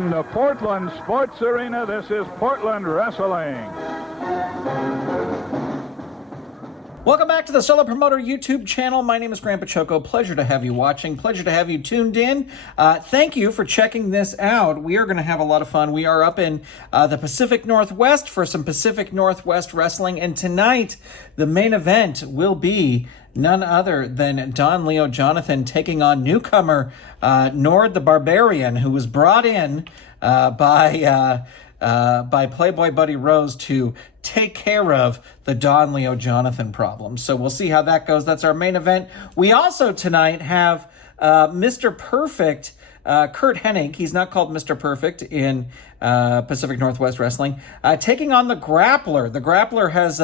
From the Portland Sports Arena, this is Portland Wrestling. Welcome back to the Solo Promoter YouTube channel. My name is Grandpa Choco. Pleasure to have you watching. Pleasure to have you tuned in. Thank you for checking this out. We are going to have a lot of fun. We are up in the Pacific Northwest for some Pacific Northwest wrestling. And tonight, the main event will be none other than Don Leo Jonathan taking on newcomer Nord the Barbarian, who was brought in by Playboy Buddy Rose to take care of the Don Leo Jonathan problem. So we'll see how that goes. That's our main event. We also tonight have Mr. Perfect, Curt Hennig. He's not called Mr. Perfect in Pacific Northwest Wrestling, taking on the Grappler. The Grappler has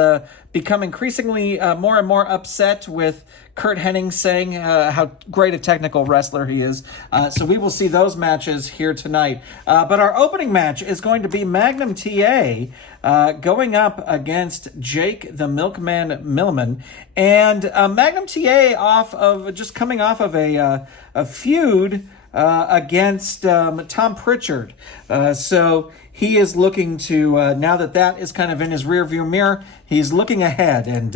become increasingly more and more upset with Curt Hennig saying how great a technical wrestler he is. So we will see those matches here tonight. But our opening match is going to be Magnum TA going up against Jake the Milkman Milliman. And Magnum TA coming off of a feud against Tom Pritchard. So he is looking to, now that is kind of in his rearview mirror, he's looking ahead and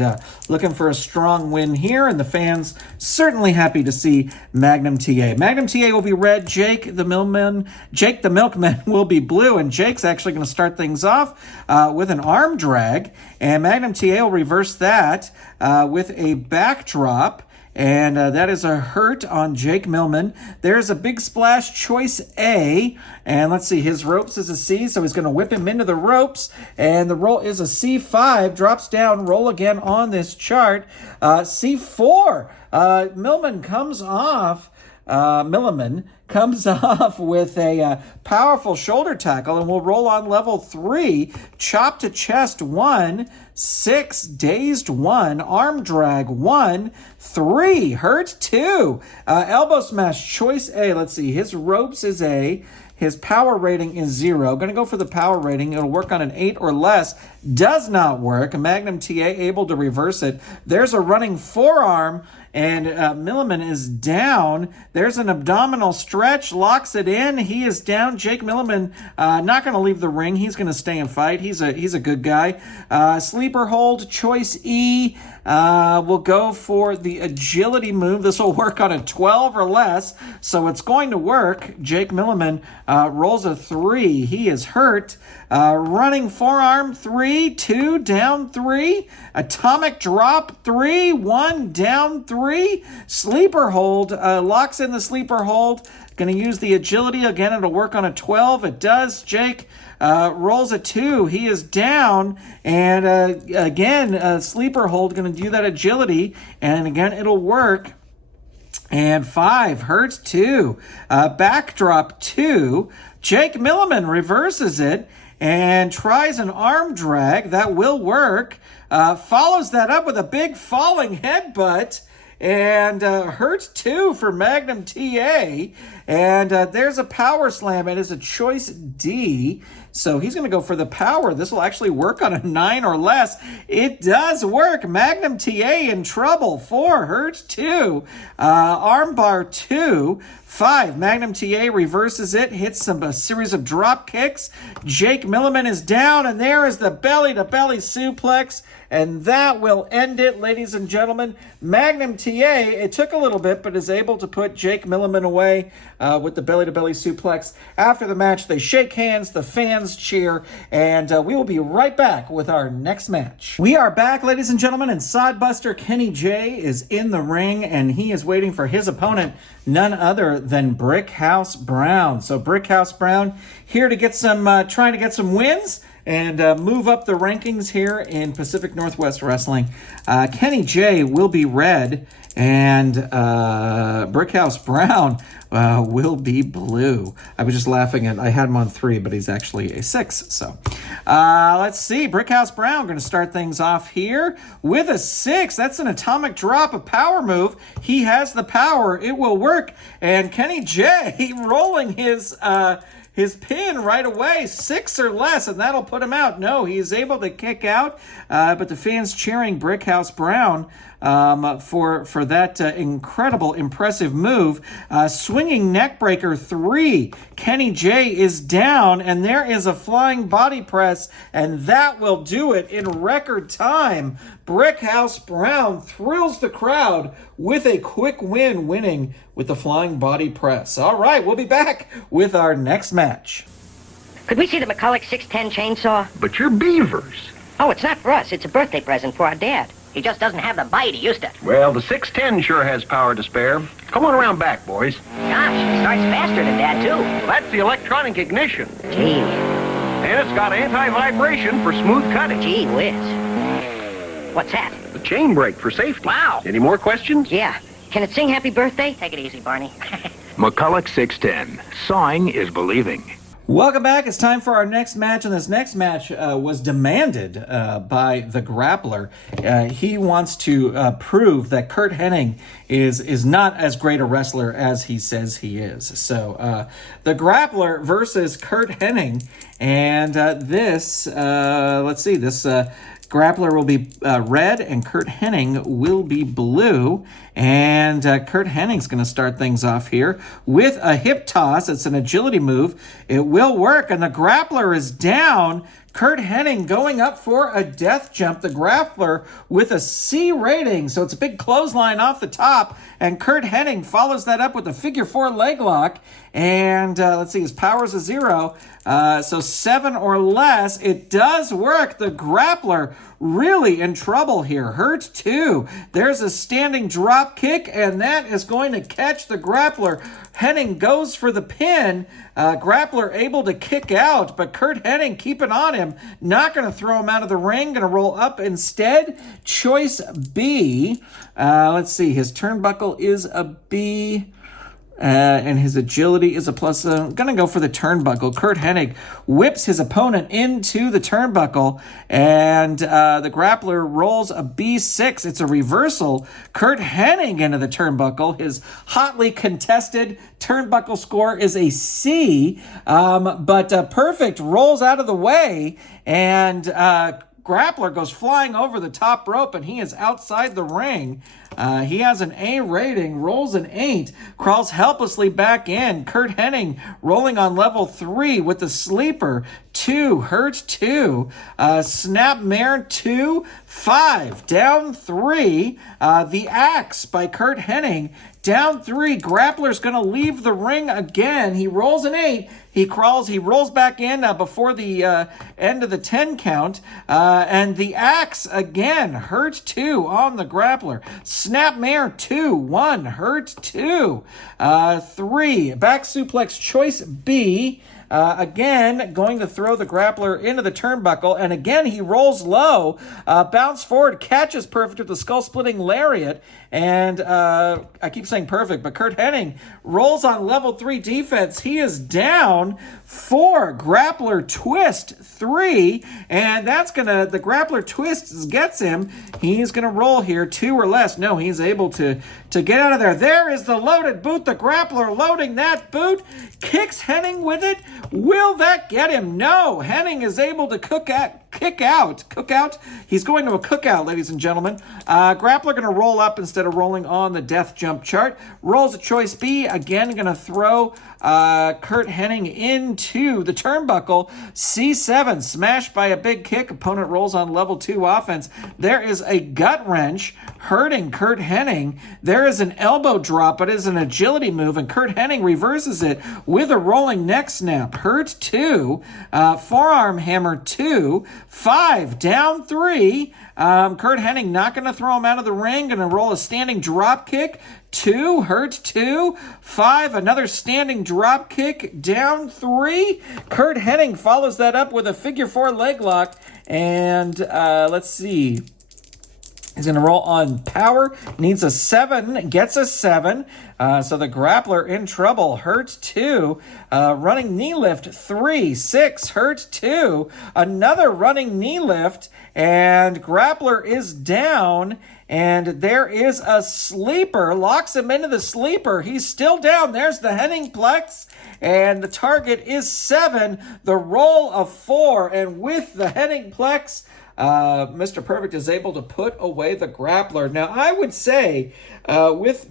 looking for a strong win here, and the fans certainly happy to see Magnum TA. Magnum TA will be red, Jake the Milkman will be blue, and Jake's actually going to start things off with an arm drag, and Magnum TA will reverse that with a backdrop. And that is a hurt on Jake Millman. There's a big splash, choice A. And let's see, his ropes is a C, so he's going to whip him into the ropes. And the roll is a C5, drops down, roll again on this chart. C4, Milliman comes off with a powerful shoulder tackle, and will roll on level 3, chop to chest 1, 6, dazed 1, arm drag 1, 3, hurt 2, elbow smash, choice A. Let's see, his ropes is A. His power rating is 0. Going to go for the power rating. It'll work on an 8 or less. Does not work. Magnum TA able to reverse it. There's a running forearm, and Milliman is down. There's an abdominal stretch. Locks it in. He is down. Jake Milliman not going to leave the ring. He's going to stay and fight. He's a good guy. Sleeper hold. Choice E. We'll go for the agility move. This will work on a 12 or less, so it's going to work. Jake Milliman rolls a 3. He is hurt. Running forearm 3, 2, down 3. Atomic drop 3, 1, down 3. Sleeper hold, locks in the sleeper hold. Going to use the agility. Again, it'll work on a 12. It does. Jake rolls a 2. He is down. And again, sleeper hold, going to do that agility. And again, it'll work. And 5, hurts 2. Backdrop 2. Jake Milliman reverses it and tries an arm drag. That will work. Follows that up with a big falling headbutt. And hurts 2 for Magnum TA. And there's a power slam. It is a choice D. So he's going to go for the power. This will actually work on a 9 or less. It does work. Magnum TA in trouble. 4, hurts 2. Armbar 2. 5, Magnum TA reverses it, hits a series of drop kicks. Jake Milliman is down, and there is the belly-to-belly suplex, and that will end it, ladies and gentlemen. Magnum TA, it took a little bit, but is able to put Jake Milliman away with the belly-to-belly suplex. After the match, they shake hands, the fans cheer, and we will be right back with our next match. We are back, ladies and gentlemen, and Sodbuster Kenny J is in the ring, and he is waiting for his opponent, none other than Brickhouse Brown. So Brickhouse Brown here to get some, trying to get some wins and move up the rankings here in Pacific Northwest Wrestling. Kenny J will be red, and Brickhouse Brown will be blue. I was just laughing at, I had him on 3, but he's actually a 6. So let's see. Brickhouse Brown going to start things off here with a 6. That's an atomic drop, a power move. He has the power. It will work. And Kenny J rolling his his pin right away, 6 or less, and that'll put him out. No, he is able to kick out, but the fans cheering Brickhouse Brown for that incredible, impressive move. Swinging neckbreaker 3. Kenny J is down, and there is a flying body press, and that will do it in record time. Brickhouse Brown thrills the crowd with a quick win, winning with the flying body press. All right, we'll be back with our next match. Could we see the McCulloch 610 chainsaw? But you're beavers. Oh, it's not for us. It's a birthday present for our dad. He just doesn't have the bite he used to. Well, the 610 sure has power to spare. Come on around back, boys. Gosh, it starts faster than Dad, too. Well, that's the electronic ignition. Gee, And it's got anti-vibration for smooth cutting. gee whiz. What's that? The chain brake for safety. Wow. Any more questions? Yeah. Can it sing Happy Birthday? Take it easy, Barney. McCulloch 610. Sawing is believing. Welcome back. It's time for our next match, and this next match was demanded by the Grappler. He wants to prove that Curt Hennig is not as great a wrestler as he says he is. So the Grappler versus Curt Hennig, and this Grappler will be red, and Curt Hennig will be blue. And Curt Hennig's going to start things off here with a hip toss. It's an agility move. It will work, and the Grappler is down. Curt Hennig going up for a death jump. The Grappler with a C rating, so it's a big clothesline off the top. And Curt Hennig follows that up with a figure 4 leg lock. And let's see, his power's a 0. So 7 or less. It does work. The Grappler really in trouble here. Hurt 2. There's a standing drop kick, and that is going to catch the Grappler. Hennig goes for the pin. Grappler able to kick out, but Curt Hennig keeping on him. Not going to throw him out of the ring. Going to roll up instead. Choice B. Let's see. His turnbuckle is a B. And his agility is a plus. I'm going to go for the turnbuckle. Curt Hennig whips his opponent into the turnbuckle, and the Grappler rolls a B6. It's a reversal. Curt Hennig into the turnbuckle. His hotly contested turnbuckle score is a C, but Perfect rolls out of the way, and Grappler goes flying over the top rope, and he is outside the ring. He has an A rating, rolls an 8, crawls helplessly back in. Curt Hennig rolling on level 3 with the sleeper. 2, hurt 2, snapmare 2, 5, down 3. The axe by Curt Hennig, down 3. Grappler's going to leave the ring again. He rolls an 8. He rolls back in before the end of the 10 count. And the axe again, hurt 2 on the Grappler. Snapmare 2, 1, hurt 2, 3. Back suplex choice B. Again, going to throw the Grappler into the turnbuckle, and again he rolls low, bounce forward, catches Perfect with the skull-splitting lariat, and I keep saying Perfect, but Curt Hennig rolls on level 3 defense. He is down 4, Grappler twist 3, and that's the Grappler twist gets him. He's gonna roll here 2 or less. No, he's able to get out of there. There is the loaded boot. The Grappler loading that boot, kicks Hennig with it. Will that get him? No. Hennig is able to kick out. He's going to a cookout, ladies and gentlemen. Grappler going to roll up instead of rolling on the death jump chart. Rolls a choice B. Again, going to throw Curt Hennig into the turnbuckle. C7, smashed by a big kick. Opponent rolls on level 2 offense. There is a gut wrench hurting Curt Hennig. There is an elbow drop, but it is an agility move, and Curt Hennig reverses it with a rolling neck snap. Hurt 2, forearm hammer 2, 5, down 3. Curt Hennig not going to throw him out of the ring. Going to roll a standing drop kick. 2, hurt 2, 5, another standing drop kick, down 3. Curt Hennig follows that up with a figure 4 leg lock, and let's see. He's going to roll on power. Needs a 7. Gets a 7. So the Grappler in trouble. Hurt 2. Running knee lift 3. 6. Hurt 2. Another running knee lift. And Grappler is down. And there is a sleeper. Locks him into the sleeper. He's still down. There's the Hennig Plex. And the target is 7. The roll of 4. And with the Hennig Plex, Mr. Perfect is able to put away the Grappler. Now, I would say, with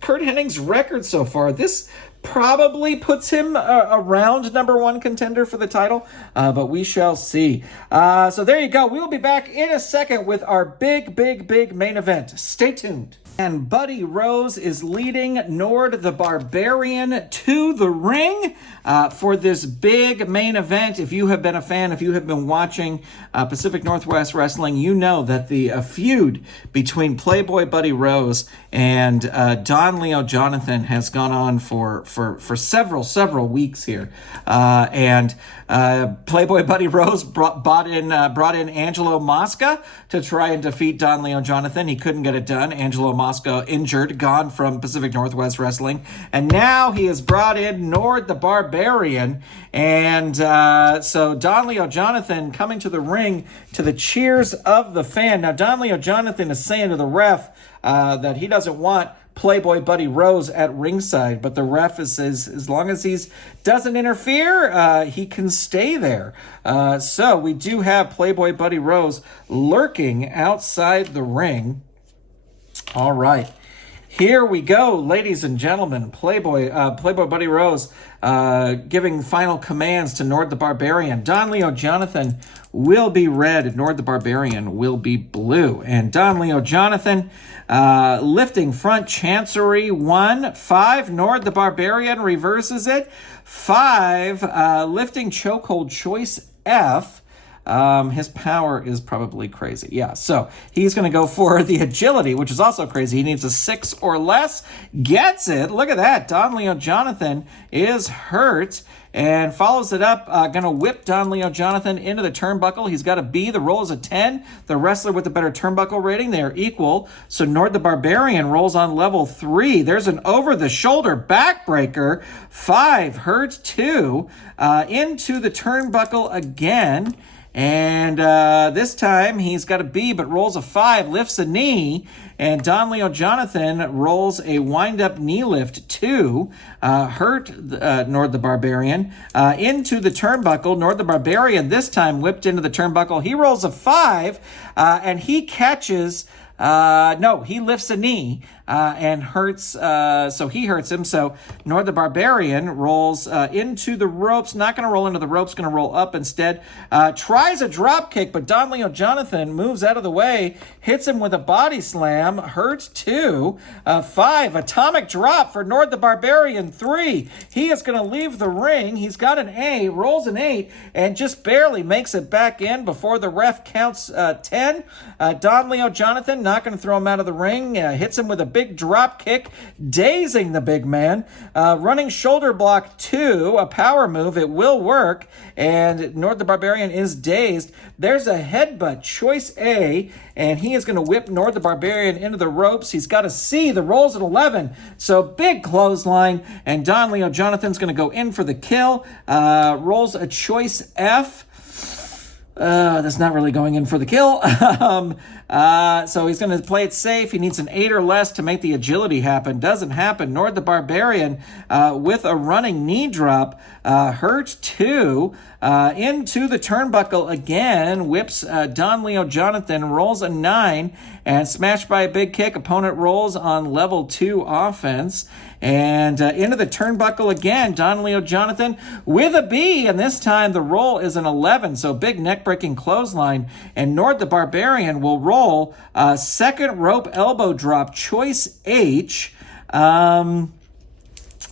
Curt Hennig's record so far, this probably puts him around number 1 contender for the title, but we shall see. So there you go. We'll be back in a second with our big main event. Stay tuned. And Buddy Rose is leading Nord the Barbarian to the ring for this big main event. If you have been a fan, if you have been watching Pacific Northwest Wrestling, you know that the feud between Playboy Buddy Rose and Don Leo Jonathan has gone on for several weeks here. And Playboy Buddy Rose brought in Angelo Mosca to try and defeat Don Leo Jonathan. He couldn't get it done. Angelo Mosca injured, gone from Pacific Northwest Wrestling. And now he has brought in Nord the Barbarian. And so Don Leo Jonathan coming to the ring to the cheers of the fan. Now, Don Leo Jonathan is saying to the ref that he doesn't want Playboy Buddy Rose at ringside, but the ref says as long as he doesn't interfere, he can stay there. So we do have Playboy Buddy Rose lurking outside the ring. All right. Here we go, ladies and gentlemen. Playboy Buddy Rose giving final commands to Nord the Barbarian. Don Leo Jonathan will be red. Nord the Barbarian will be blue. And Don Leo Jonathan lifting front chancery 1. 5. Nord the Barbarian reverses it. 5. Lifting chokehold choice F. His power is probably crazy. Yeah, so he's going to go for the agility, which is also crazy. He needs a 6 or less. Gets it. Look at that. Don Leo Jonathan is hurt and follows it up. Going to whip Don Leo Jonathan into the turnbuckle. He's got a B. The roll is a 10. The wrestler with the better turnbuckle rating, they are equal. So Nord the Barbarian rolls on level 3. There's an over-the-shoulder backbreaker. 5. Hurt 2. Into the turnbuckle again. And this time he's got a B, but rolls a 5, lifts a knee, and Don Leo Jonathan rolls a wind-up knee lift 2, hurt Nord the Barbarian, into the turnbuckle. Nord the Barbarian this time whipped into the turnbuckle. He rolls a 5, and he catches... he lifts a knee and hurts, so he hurts him. So Nord the Barbarian rolls into the ropes, not going to roll into the ropes, going to roll up instead. Tries a drop kick, but Don Leo Jonathan moves out of the way, hits him with a body slam, hurts 2. 5, atomic drop for Nord the Barbarian. 3, he is going to leave the ring. He's got an A, rolls an 8, and just barely makes it back in before the ref counts 10. Don Leo Jonathan, not going to throw him out of the ring, hits him with a big drop kick, dazing the big man. Running shoulder block 2, a power move. It will work, and Nord the Barbarian is dazed. There's a headbutt, choice A, and he is going to whip Nord the Barbarian into the ropes. He's got a C. The roll's at 11, so big clothesline, and Don Leo Jonathan's going to go in for the kill. Rolls a choice F. That's not really going in for the kill. So he's going to play it safe. He needs an 8 or less to make the agility happen. Doesn't happen. Nord the Barbarian with a running knee drop. Hurt 2. Into the turnbuckle again. Whips Don Leo Jonathan. Rolls a 9. And smashed by a big kick. Opponent rolls on level 2 offense. And into the turnbuckle again. Don Leo Jonathan with a B. And this time the roll is an 11. So big neck-breaking clothesline. And Nord the Barbarian will roll second rope elbow drop. Choice H.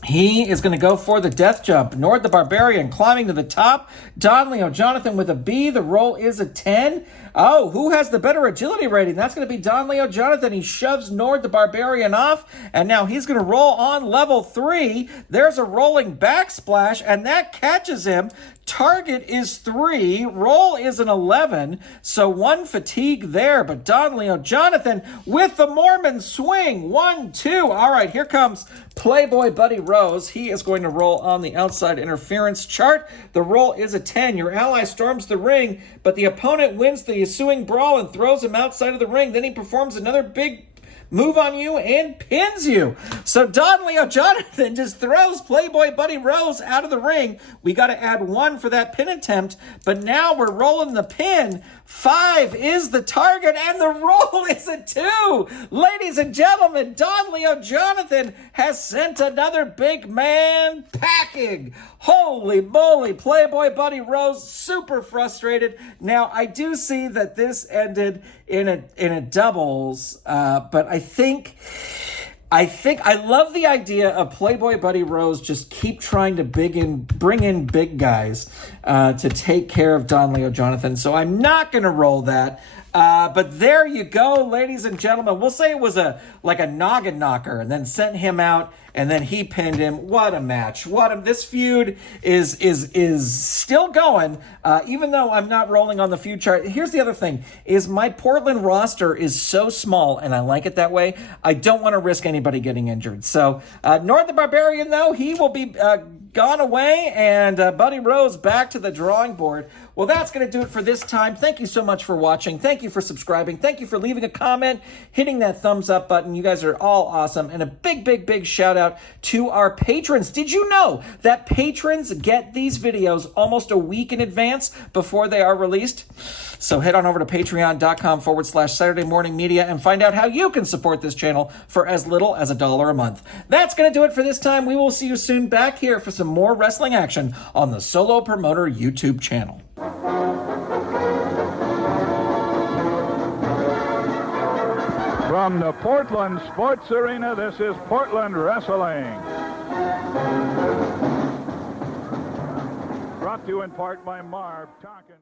He is going to go for the death jump. Nord the Barbarian climbing to the top. Don Leo Jonathan with a B. The roll is a 10. Oh, who has the better agility rating? That's going to be Don Leo Jonathan. He shoves Nord the Barbarian off, and now he's going to roll on level 3. There's a rolling backsplash, and that catches him. Target is 3. Roll is an 11. So 1 fatigue there. But Don Leo Jonathan with the Mormon swing. 1, 2. All right, here comes Playboy Buddy Rose. He is going to roll on the outside interference chart. The roll is a 10. Your ally storms the ring, but the opponent wins the ensuing brawl and throws him outside of the ring. Then he performs another big move on you and pins you. So Don Leo Jonathan just throws Playboy Buddy Rose out of the ring. We got to add 1 for that pin attempt, but now we're rolling the pin. 5 is the target, and the roll is a 2. Ladies and gentlemen, Don Leo Jonathan has sent another big man packing. Holy moly, Playboy Buddy Rose super frustrated. Now, I do see that this ended in a doubles, but I think I love the idea of Playboy Buddy Rose just keep trying to bring in big guys to take care of Don Leo Jonathan. So I'm not going to roll that. But there you go, ladies and gentlemen. We'll say it was like a noggin knocker, and then sent him out, and then he pinned him. What a match! This feud is still going, even though I'm not rolling on the feud chart. Here's the other thing: is my Portland roster is so small, and I like it that way. I don't want to risk anybody getting injured. So Nord the Barbarian, though, he will be gone away, and Buddy Rose back to the drawing board. Well, that's going to do it for this time. Thank you so much for watching. Thank you for subscribing. Thank you for leaving a comment, hitting that thumbs up button. You guys are all awesome. And a big shout out to our patrons. Did you know that patrons get these videos almost a week in advance before they are released? So head on over to patreon.com/Saturday Morning Media and find out how you can support this channel for as little as $1 a month. That's going to do it for this time. We will see you soon back here for some more wrestling action on the Solo Promoter YouTube channel. From the Portland Sports Arena, this is Portland Wrestling. Brought to you in part by Marv Tonkin.